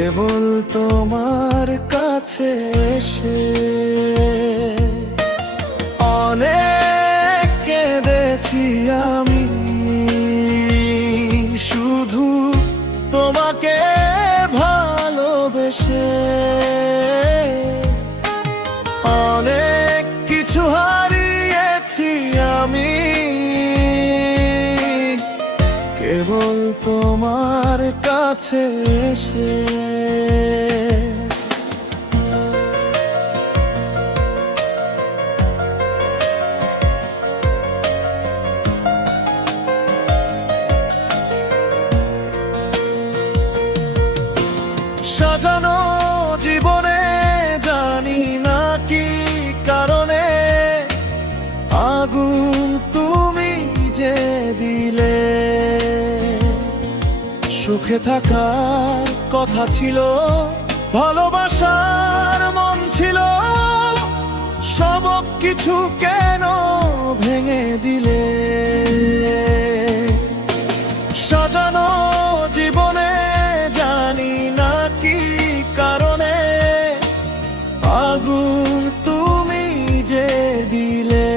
কেবল তোমার কাছে এসে অনেক কেঁদেছি আমি, শুধু তোমাকে ভালোবেসে। অনেক কিছু হারিয়েছি আমি, কেবল তোমার কাছে এসে। সাজানো জীবনে জানি না কি কারণে আগুন তুমি যে দিলে। সুখে থাকার কথা ছিল, ভালোবাসার মন ছিল, সব কিছু কেন ভেঙে দিলে। সাজানো জীবনে জানি না কি কারণে আগুন তুমি যে দিলে।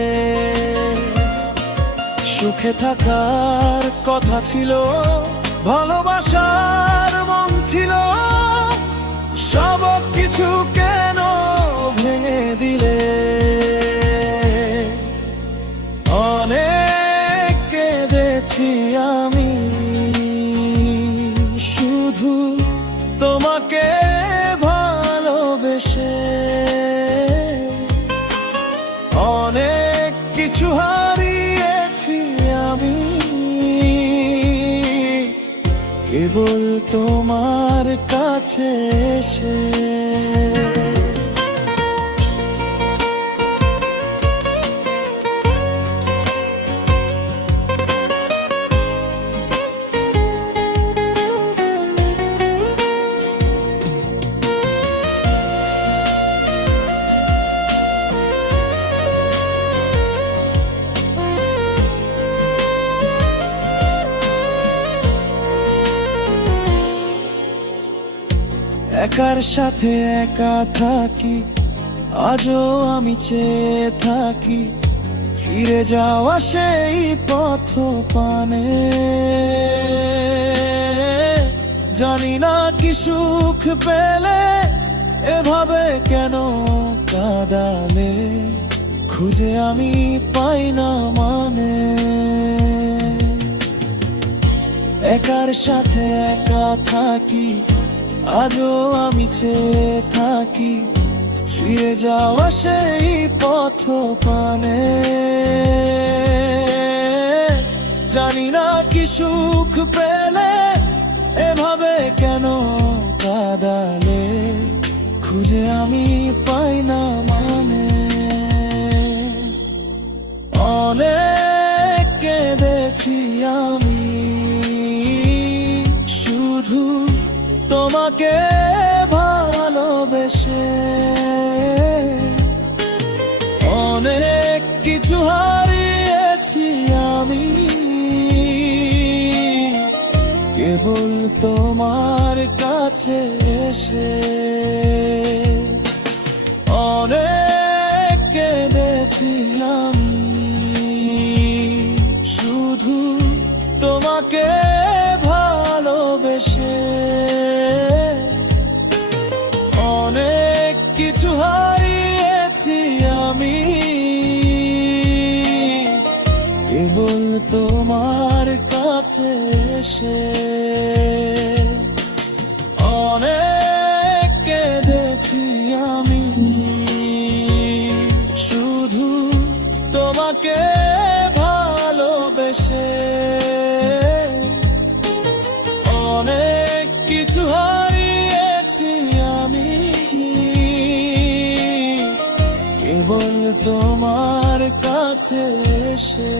সুখে থাকার কথা ছিল, ভালোবাসার মন ছিল, সব কিছু কেন ভেঙে দিলে। অনেক কেঁদেছি আমি, শুধু তোমাকে ভালোবেসে। অনেক কিছু হারিয়েছি আমি, কেবল তোমার কাছে এসে। একার সাথে একা থাকি, আজও আমি চেয়ে থাকি ফিরে যাওয়া সেই পথ পানে। জানি না কি সুখ পেলে এভাবে কেন কাঁদালে, খুঁজে আমি পাই না মানে। একার সাথে একা থাকি, আজও আমি চেয়ে থাকি ফিরে যাওয়া সেই পথ পানে। জানি না কি সুখ পেলে এভাবে কেন কাঁদালে, খুঁজে আমি পাই না মানে। অনেক কেঁদেছি আমি, শুধু তোমাকে ভালোবেসে। অনেক কিছু হারিয়েছি আমি, কেবল তোমার কাছে এসে। অনেক কেঁদেছি আমি, শুধু তোমাকে ভালোবেসে। অনেক কিছু হারিয়েছি আমি, কেবল তোমার কাছে এসে। অনেক কেঁদেছি আমি, শুধু তোমাকে ভালোবেসে। অনেক কিছু হারিয়েছি আমি, কেবল তোমার কাছে এসে।